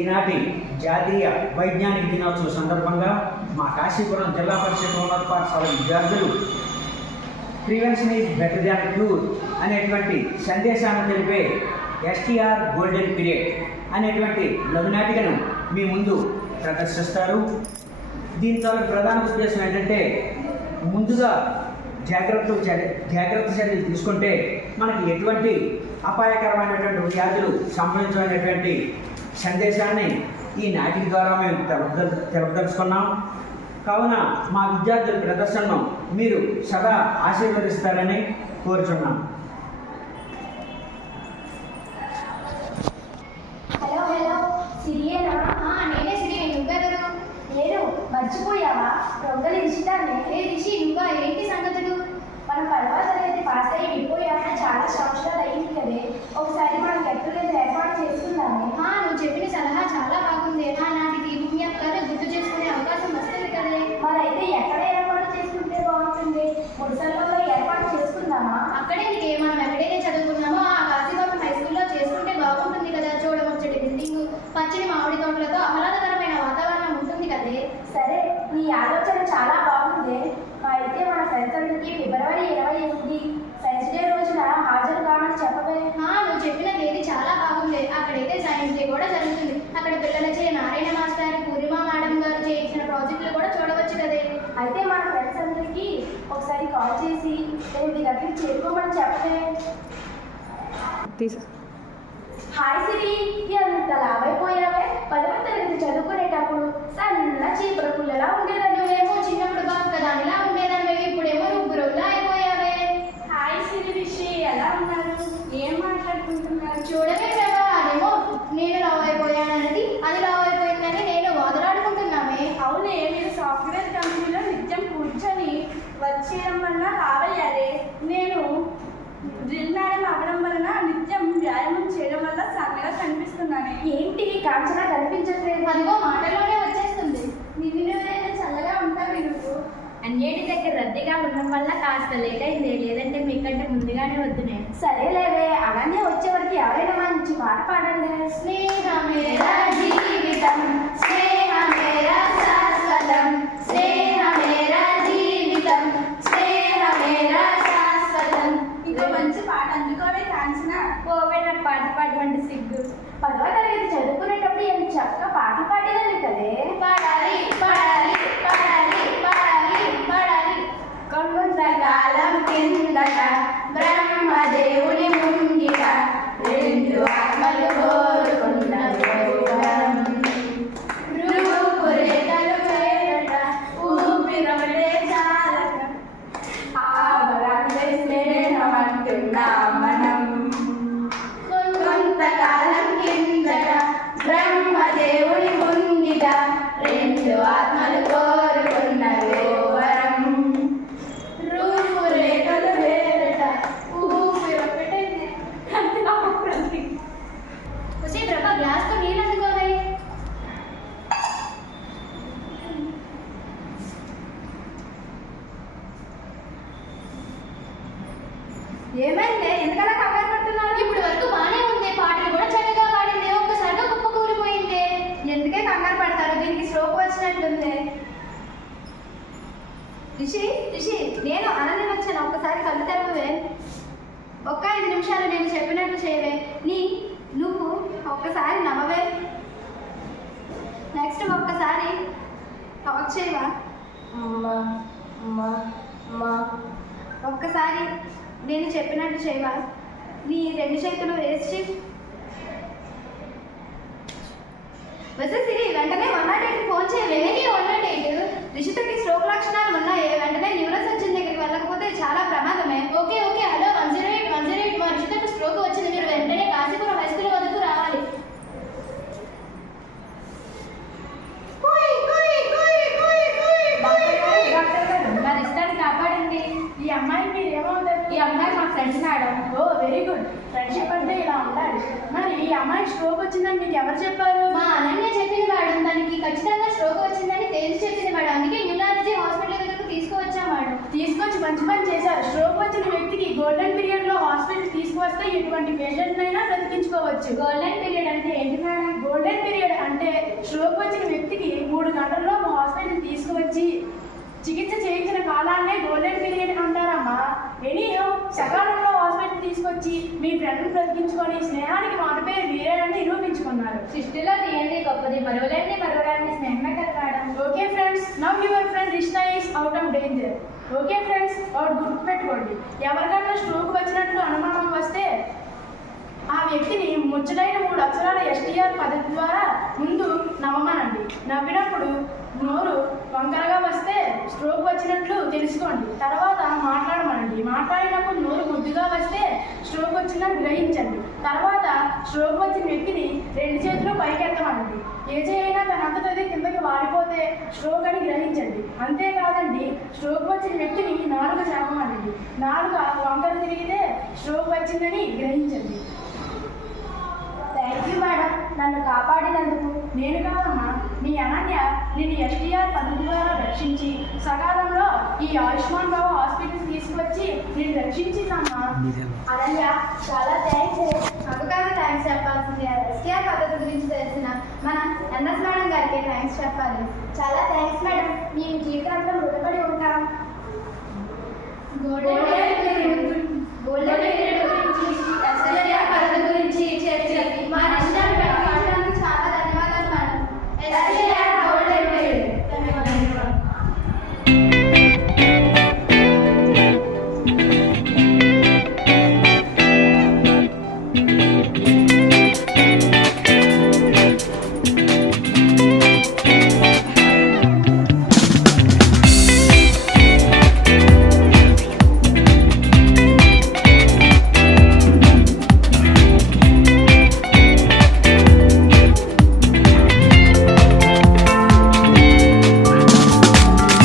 ఈనాటి జాతీయ వైజ్ఞానిక దినోత్సవ సందర్భంగా మా కాశీపురం జిల్లా పరిషత్ ఉన్నత పాఠశాల విద్యార్థులు prevention is better than cure అనేటువంటి సందేశాన్ని తెలిపే ఎస్టీఆర్ గోల్డెన్ పీరియడ్ అనేటువంటి లఘునాటికను మీ ముందు ప్రదర్శిస్తారు. దీంతో ప్రధాన ఉద్దేశం ఏంటంటే, ముందుగా జాగ్రత్త చర్యలు తీసుకుంటే మనకి ఎటువంటి అపాయకరమైనటువంటి వ్యాధులు సంభవించనేటువంటి సందేశాన్ని ఈ నాటిక ద్వారా మేము తెలపదలుచుకున్నాం. కావున మా విద్యార్థుల ప్రదర్శనను మీరు సదా ఆశీర్వదిస్తారని కోరుచున్నాం. మర్చిపోయావా? రొంగలు ఇష్టాన్ని రిషి ఇంకా ఏంటి సంగతులు? మన పర్వాత అనేది పాస్ అయ్యి విడిపోయాక చాలా సంవత్సరాలు అయింది కదే. ఒకసారి మనం గట్టులేదు ఏర్పాటు చేసుకుందామే. నువ్వు చెప్పిన సలహా చాలా బాగుంది. నాటికి భూమి అక్కలు గుర్తు చేసుకునే అవకాశం వస్తుంది కదే. మరైతే ఎక్కడ ఏర్పాటు చేసుకుంటే బాగుంటుంది? ముడిసల్లో ఏర్పాటు చేసుకుందామా? అక్కడే మనం ఎక్కడైతే చదువుకున్నామో ఆ కాశీబాబు హై స్కూల్లో చేసుకుంటే బాగుంటుంది కదా. చూడముచ్చటి బిల్డింగ్, పచ్చని మామిడి తోటలతో ఆహ్లాదకరమైన వాతావరణం ఉంటుంది కదే. సరే, నీ ఆలోచన చాలా బాగుంది. అయితే మన ఫ్రెండ్స్ అందరికీ ఫిబ్రవరి 28 సైన్స్ డే రోజున హాజరు కావాలని చెప్పవే. నువ్వు చెప్పిన తేదీ చాలా బాగుంది. అక్కడైతే సైన్స్ డే కూడా జరుగుతుంది. అక్కడ పిల్లలచే నారాయణ మాస్టర్, పూర్ణిమ మేడం గారు చేయించిన ప్రాజెక్టులు కూడా చూడవచ్చు కదే. అయితే మన ఫ్రెండ్స్ అందరికీ ఒకసారి కాల్ చేసి 8 గంటలకు చేరుకోమని చెప్పవే. హాయ్ సిరి, ఎంత లావైపోయావే? 10వ తరగతి చదువుకునేటప్పుడు సన్న చీపుర పుల్లలా ఉండేదాన్ని. నువ్వేమో చిన్నప్పుడు బాగా దానిలా ఉండేదాన్ని, ఇప్పుడేమో రుబ్బురోలా అయిపోయావే. హాయ్ సిరి, రిషి ఎలా ఉన్నారు? ఏం మాట్లాడుకుంటున్నారు? చూడవే కదా, అదేమో నేను లావ్ అయిపోయానన్నది, అది లావ్ అయిపోయిందని నేను వాదలాడుకుంటున్నామే. అవునే, మీరు సాఫ్ట్వేర్ కంపెనీలో నిత్యం కూర్చొని వచ్చేయడం వల్ల లావయ్యారే. నేను డ్రిల్ మేడం అవ్వడం వలన నిత్యం వ్యాయామం చేయడం వల్ల సన్నగా కనిపిస్తున్నాను. ఏంటి కాంచనా కనిపించట్లేదు? అదిగో మాటలోనే వచ్చేస్తుంది. నిన్నుదైనా చల్లగా ఉంటావు నువ్వు. అన్నిటి దగ్గర రద్దీగా ఉండడం వల్ల కాస్త లేట్ అయింది, లేదంటే మీకంటే ముందుగానే వద్దునే. సరేలేవే, అలానే వచ్చేవరకు ఎవరైనా మంచి పాట పాడండి. స్నేహమేరా జీవితం, స్నేహమేరా శాశ్వతం, స్నేహమేరా జీవితం, స్నేహమేరా శాశ్వతం. ఇంకో మంచి పాట అందుకోవే కాంచనా. పోవే, నాకు పాట పాడమంటే సిగ్గు. 10వ తరగతి చదువుకునేటప్పుడు ఎంత చక్కగా పాటలు పాడేదాన్ని కదే. పాడాలి పాడాలి పాడాలి పాడాలి పాడాలి. కొంతకాలం కిందట బ్రహ్మదేవుని ముంగిట 2 ఆత్మలు కోరుకున్న వరం. రూపురేఖలు పేరట ఊపిరొకటే చాలక ఆ వరాన్నే స్నేహమంటున్నాం మనం. కొంతకాలం కిందట బ్రహ్మదేవుని ముంగిట 2 ఆత్మలు కోరుకున్న వరం. రూపురేఖలు పేరట ఊపిరొకటే. వచ్చే ప్రభా, గ్లాస్తో నీళ్ళు అందుకోవే. ఏమైంది? ఎందుకలా కంగారు పడుతున్నారు? ఇప్పుడు వరకు బానే ఉంది, పాటలు కూడా చక్కగా పాడింది, ఒక్కసారిగా కుప్ప కూలిపోయింది. ఎందుకే కంగారు పడతారు? దీనికి స్ట్రోక్ వచ్చినట్టుంది. రిషి, నేను అనని వచ్చాను. ఒక్కసారి కళ్ళు తెరవవే. 5 నిమిషాలు నేను చెప్పినట్లు చేయవే. నువ్వు ఒక్కసారి నవ్వవే. నెక్స్ట్ ఒక్కసారి టాక్ చేయవా? ఒక్కసారి నేను చెప్పినట్టు చేయవా? నీ 2 చేతులు వేసి వస్తే సిరి, వెంటనే 108 ఫోన్ చేయవే. 108? రిషితకి స్ట్రోక్ లక్షణాలు ఉన్నాయి. వెంటనే న్యూరో సర్జన్ దగ్గరికి వెళ్ళకపోతే చాలా ప్రమాదమే. ఓకే, హలో 108 మా రిషితకు స్ట్రోక్ వచ్చింది. మీరు వెంటనే కాశీపురం హై స్కూల్ వద్దకు రావాలి. నా ఇష్టాన్ని కాపాడింది. ఈ అమ్మాయి మీరు ఏమవుతారు? ఈ అమ్మాయి మా ఫ్రెండ్ మేడం. ఓ వెరీ గుడ్. ఫ్రెండ్షిప్ అంటే ఇలా ఉండాలి. మరి ఈ అమ్మాయి స్ట్రోక్ వచ్చిందని మీకు ఎవరు చెప్పారు? మా అనన్య చెప్పింది మేడం. దానికి ఖచ్చితంగా స్ట్రోక్ వచ్చిందని తేల్చి చెప్పింది మేడం. అందుకే న్యూరాలజీ హాస్పిటల్ దగ్గరకు తీసుకువచ్చా మేడం. తీసుకొచ్చి మంచి పని చేశారు. స్ట్రోక్ వచ్చిన వ్యక్తికి గోల్డెన్ పీరియడ్ లో హాస్పిటల్ తీసుకువస్తే ఎటువంటి పేషెంట్ అయినా బ్రతికించుకోవచ్చు. గోల్డెన్ పీరియడ్ అంటే ఏంటి మేడం? గోల్డెన్ పీరియడ్ చికిత్స చేయించిన కాలాన్నే గోల్డెన్ పీరియడ్ అంటారమ్మా. ఎనీహౌ సకాలంలో హాస్పిటల్ తీసుకొచ్చి మీ ఫ్రెండ్ని బ్రతికించుకొని స్నేహానికి మాట పేరు వీరేనని నిరూపించుకున్నారు. సృష్టిలో తీయండి గొప్పది, మరువలేని మరువరాన్ని స్నేహమే కలగాడం. Okay friends, now your friend Rishta is out of danger. Okay friends, ఒకటి గుర్తుపెట్టుకోండి, ఎవరికైనా స్ట్రోక్ వచ్చినట్లు అనుమానం వస్తే ఆ వ్యక్తిని ముచ్చటైన 3 అక్షరాల ఎస్టీఆర్ పద్ధతి ద్వారా ముందు నవ్వమనండి. నవ్వినప్పుడు నోరు వంకరగా వస్తే స్ట్రోక్ వచ్చినట్లు తెలుసుకోండి. తర్వాత మాట్లాడమనండి. మాట్లాడినప్పుడు నోరు ముద్దుగా వస్తే స్ట్రోక్ వచ్చిందని గ్రహించండి. తర్వాత స్ట్రోక్ వచ్చిన వ్యక్తిని 2 చేతులు పైకెత్తమనండి. ఏ చేయైనా తనంతటదే కిందకి వాడిపోతే స్ట్రోక్ అని గ్రహించండి. అంతేకాదండి, స్ట్రోక్ వచ్చిన వ్యక్తిని నాలుక చాపమనండి. నాలుక వంకర తిరిగితే స్ట్రోక్ వచ్చిందని గ్రహించండి. థ్యాంక్ యూ మేడం, నన్ను కాపాడినందుకు. నేను కాదమ్మా, మీ అనన్య నిన్ను ఎస్టీఆర్ పద్ధతి ద్వారా రక్షించి సకాలంలో ఈ ఆయుష్మాన్ బాబు హాస్పిటల్ తీసుకొచ్చి నేను రక్షించిందమ్మా. అనన్య చాలా థ్యాంక్స్. నాకు కాదు థ్యాంక్స్ చెప్పాల్సింది, ఎస్టీఆర్ పద్ధతి గురించి తెలిసిన మన ఎన్ఎస్ మేడం గారికి థ్యాంక్స్ చెప్పాలి. చాలా థ్యాంక్స్ మేడం, మేము జీవితాంతం రుణపడి ఉంటాం. గోల్డెన్